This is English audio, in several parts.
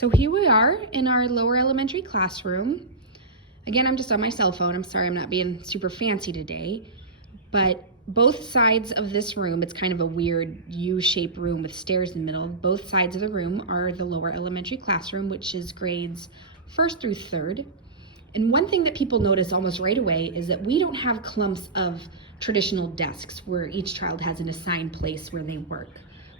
So here we are in our lower elementary classroom. Again, I'm just on my cell phone. I'm sorry I'm not being super fancy today, but both sides of this room, it's kind of a weird U-shaped room with stairs in the middle. Both sides of the room are the lower elementary classroom, which is grades 1st through 3rd. And one thing that people notice almost right away is that we don't have clumps of traditional desks where each child has an assigned place where they work.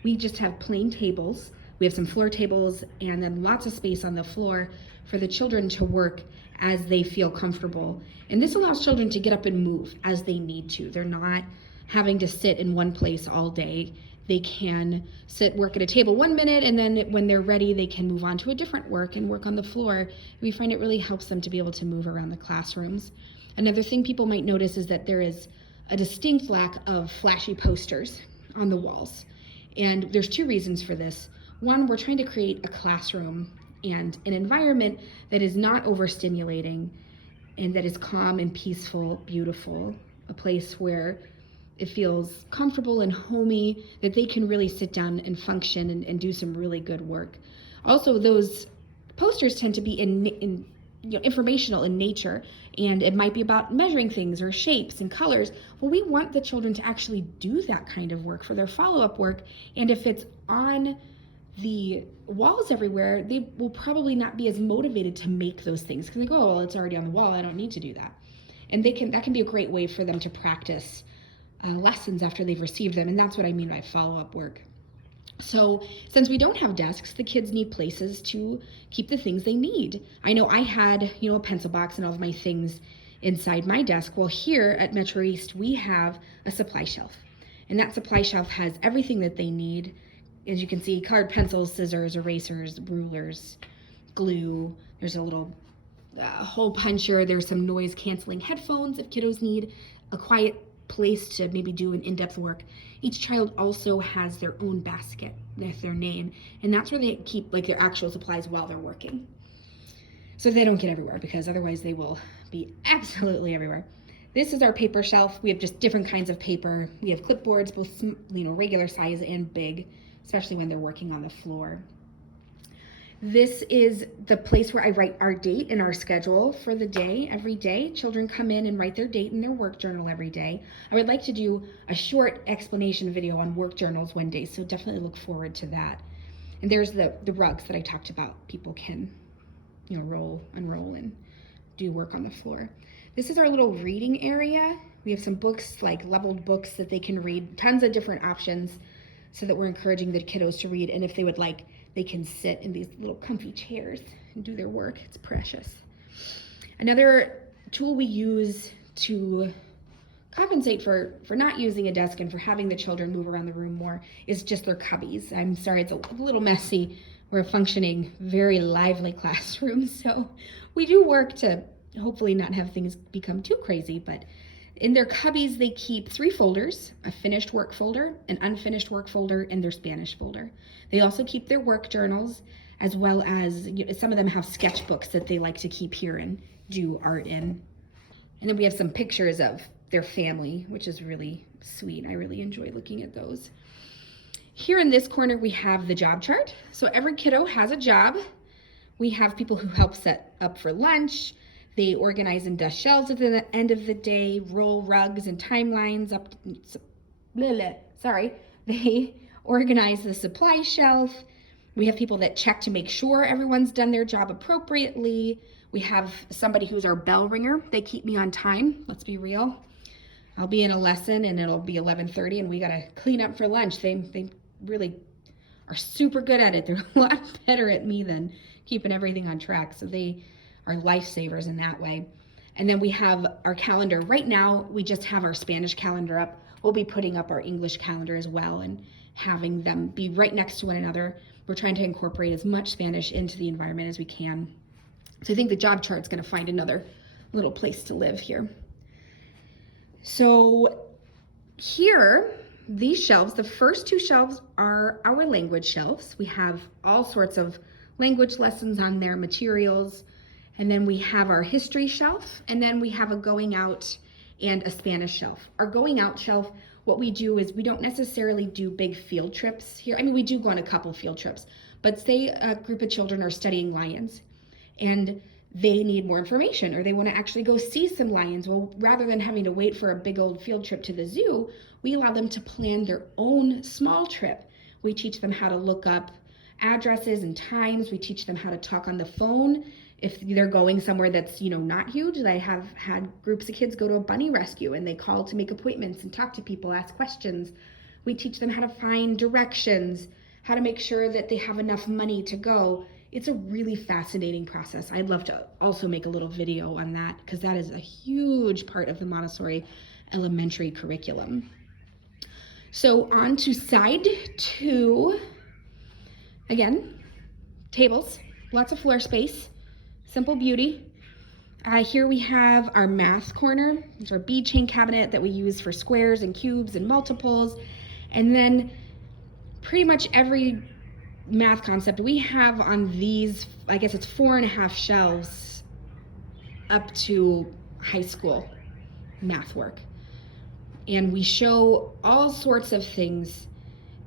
We just have plain tables. We have some floor tables and then lots of space on the floor for the children to work as they feel comfortable. And this allows children to get up and move as they need to. They're not having to sit in one place all day. They can work at a table 1 minute, and then when they're ready, they can move on to a different work and work on the floor. We find it really helps them to be able to move around the classrooms. Another thing people might notice is that there is a distinct lack of flashy posters on the walls. And there's 2 reasons for this. One, we're trying to create a classroom and an environment that is not overstimulating and that is calm and peaceful, beautiful, a place where it feels comfortable and homey, that they can really sit down and function and do some really good work. Also, those posters tend to be informational in nature, and it might be about measuring things or shapes and colors. Well, we want the children to actually do that kind of work for their follow-up work, and if it's on the walls everywhere, they will probably not be as motivated to make those things because they go, oh, well, it's already on the wall, I don't need to do that. And that can be a great way for them to practice lessons after they've received them, and that's what I mean by follow-up work. So since we don't have desks, the kids need places to keep the things they need. I know I had, a pencil box and all of my things inside my desk. Well, here at Metro East, we have a supply shelf, and that supply shelf has everything that they need. As you can see, colored pencils, scissors, erasers, rulers, glue. There's a little hole puncher. There's some noise canceling headphones if kiddos need a quiet place to maybe do an in-depth work. Each child also has their own basket with their name, and that's where they keep their actual supplies while they're working. So they don't get everywhere, because otherwise they will be absolutely everywhere. This is our paper shelf. We have just different kinds of paper. We have clipboards, both regular size and big, especially when they're working on the floor. This is the place where I write our date and our schedule for the day. Every day, children come in and write their date in their work journal every day. I would like to do a short explanation video on work journals one day, so definitely look forward to that. And there's the rugs that I talked about. People can, unroll and do work on the floor. This is our little reading area. We have some books, like leveled books that they can read, tons of different options, so that we're encouraging the kiddos to read. And if they would like, they can sit in these little comfy chairs and do their work. It's precious. Another tool we use to compensate for not using a desk and for having the children move around the room more is just their cubbies. I'm sorry, it's a little messy. We're a functioning, very lively classroom, so we do work to hopefully not have things become too crazy, but in their cubbies, they keep 3 folders: a finished work folder, an unfinished work folder, and their Spanish folder. They also keep their work journals, as well as some of them have sketchbooks that they like to keep here and do art in. And then we have some pictures of their family, which is really sweet. I really enjoy looking at those. Here in this corner, we have the job chart. So every kiddo has a job. We have people who help set up for lunch. They organize and dust shelves at the end of the day, roll rugs and timelines up. They organize the supply shelf. We have people that check to make sure everyone's done their job appropriately. We have somebody who's our bell ringer. They keep me on time. Let's be real. I'll be in a lesson and it'll be 11:30 and we gotta clean up for lunch. They really are super good at it. They're a lot better at me than keeping everything on track. So they are lifesavers in that way. And then we have our calendar. Right now, we just have our Spanish calendar up. We'll be putting up our English calendar as well and having them be right next to one another. We're trying to incorporate as much Spanish into the environment as we can. So I think the job chart's gonna find another little place to live here. So here, these shelves, the first 2 shelves are our language shelves. We have all sorts of language lessons on there, materials. And then we have our history shelf, and then we have a going out and a Spanish shelf. Our going out shelf, what we do is we don't necessarily do big field trips here. I mean, we do go on a couple field trips, But say a group of children are studying lions and they need more information, or they want to actually go see some lions. Well, rather than having to wait for a big old field trip to the zoo, we allow them to plan their own small trip. We teach them how to look up addresses and times. We teach them how to talk on the phone if they're going somewhere that's, not huge. I have had groups of kids go to a bunny rescue and they call to make appointments and talk to people, ask questions. We teach them how to find directions, how to make sure that they have enough money to go. It's a really fascinating process. I'd love to also make a little video on that, because that is a huge part of the Montessori elementary curriculum. So on to side 2. Again, tables, lots of floor space, simple beauty. Here we have our math corner. It's our bead chain cabinet that we use for squares and cubes and multiples. And then pretty much every math concept we have on these, I guess it's 4.5 shelves up to high school math work. And we show all sorts of things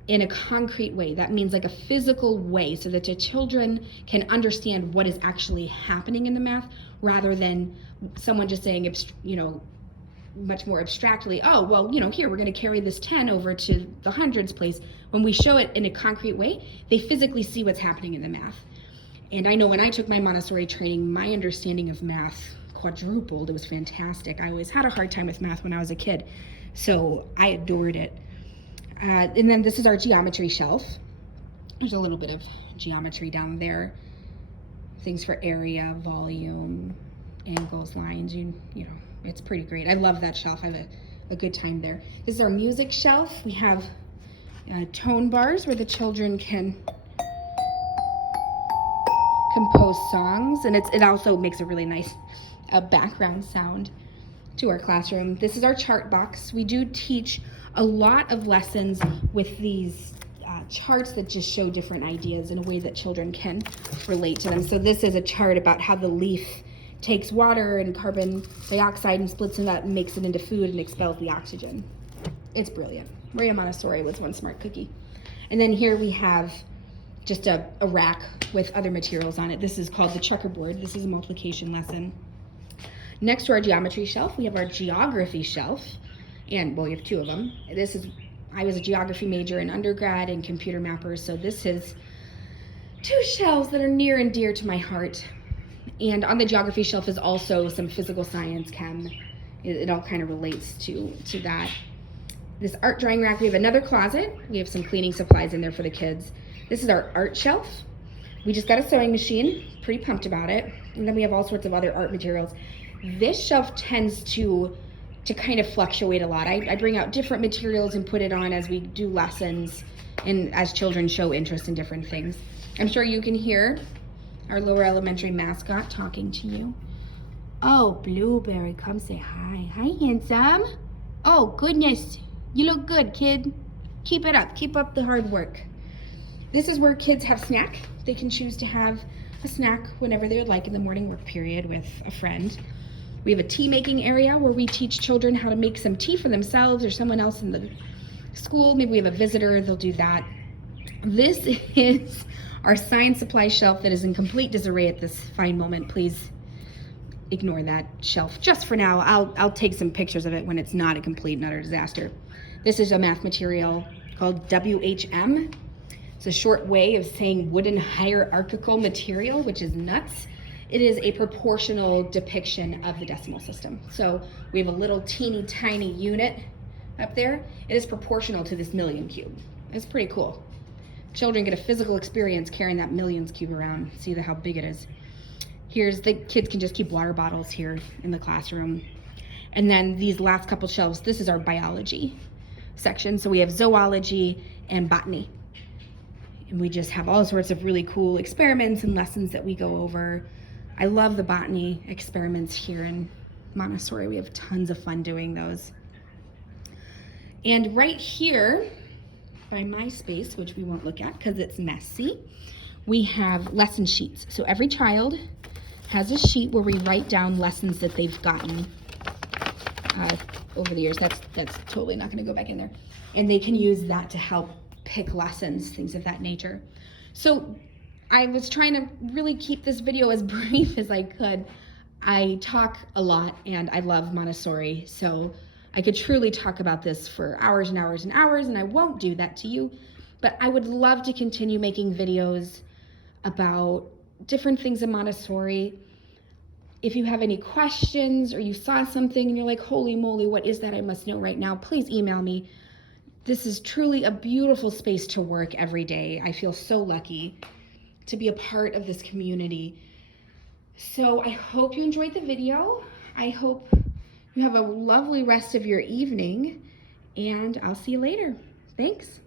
in a concrete way. That means like a physical way, so that the children can understand what is actually happening in the math, rather than someone just saying, much more abstractly, oh, well, here, we're going to carry this 10 over to the hundreds place. When we show it in a concrete way, they physically see what's happening in the math. And I know when I took my Montessori training, my understanding of math quadrupled. It was fantastic. I always had a hard time with math when I was a kid, so I adored it. And then this is our geometry shelf. There's a little bit of geometry down there. Things for area, volume, angles, lines, it's pretty great. I love that shelf. I have a good time there. This is our music shelf. We have tone bars where the children can compose songs, and it also makes a really nice background sound to our classroom. This is our chart box. We do teach a lot of lessons with these charts that just show different ideas in a way that children can relate to them. So this is a chart about how the leaf takes water and carbon dioxide and splits it up and makes it into food and expels the oxygen. It's brilliant. Maria Montessori was one smart cookie. And then here we have just a rack with other materials on it. This is called the checkerboard. This is a multiplication lesson. Next to our geometry shelf, we have our geography shelf. And, well, we have 2 of them. I was a geography major in undergrad and computer mappers, so this is 2 shelves that are near and dear to my heart. And on the geography shelf is also some physical science, chem. It all kind of relates to that. This art drawing rack, we have another closet. We have some cleaning supplies in there for the kids. This is our art shelf. We just got a sewing machine, pretty pumped about it. And then we have all sorts of other art materials. This shelf tends to kind of fluctuate a lot. I bring out different materials and put it on as we do lessons and as children show interest in different things. I'm sure you can hear our lower elementary mascot talking to you. Oh, Blueberry, come say hi. Hi, handsome. Oh, goodness. You look good, kid. Keep it up. Keep up the hard work. This is where kids have snack. They can choose to have a snack whenever they would like in the morning work period with a friend. We have a tea making area where we teach children how to make some tea for themselves or someone else in the school. Maybe we have a visitor, they'll do that. This is our science supply shelf that is in complete disarray at this fine moment. Please ignore that shelf just for now. I'll take some pictures of it when it's not a complete and utter disaster. This is a math material called WHM. It's a short way of saying wooden hierarchical material, which is nuts. It is a proportional depiction of the decimal system. So we have a little teeny tiny unit up there. It is proportional to this million cube. It's pretty cool. Children get a physical experience carrying that millions cube around. See how big it is. Here's the kids can just keep water bottles here in the classroom. And then these last couple shelves, this is our biology section. So we have zoology and botany. And we just have all sorts of really cool experiments and lessons that we go over. I love the botany experiments here in Montessori. We have tons of fun doing those. And right here by my space, which we won't look at because it's messy, we have lesson sheets. So every child has a sheet where we write down lessons that they've gotten over the years. That's totally not going to go back in there. And they can use that to help pick lessons, things of that nature. So I was trying to really keep this video as brief as I could. I talk a lot and I love Montessori, so I could truly talk about this for hours and hours and hours, and I won't do that to you. But I would love to continue making videos about different things in Montessori. If you have any questions or you saw something and you're like, holy moly, what is that I must know right now, please email me. This is truly a beautiful space to work every day. I feel so lucky to be a part of this community. So I hope you enjoyed the video. I hope you have a lovely rest of your evening, and I'll see you later. Thanks.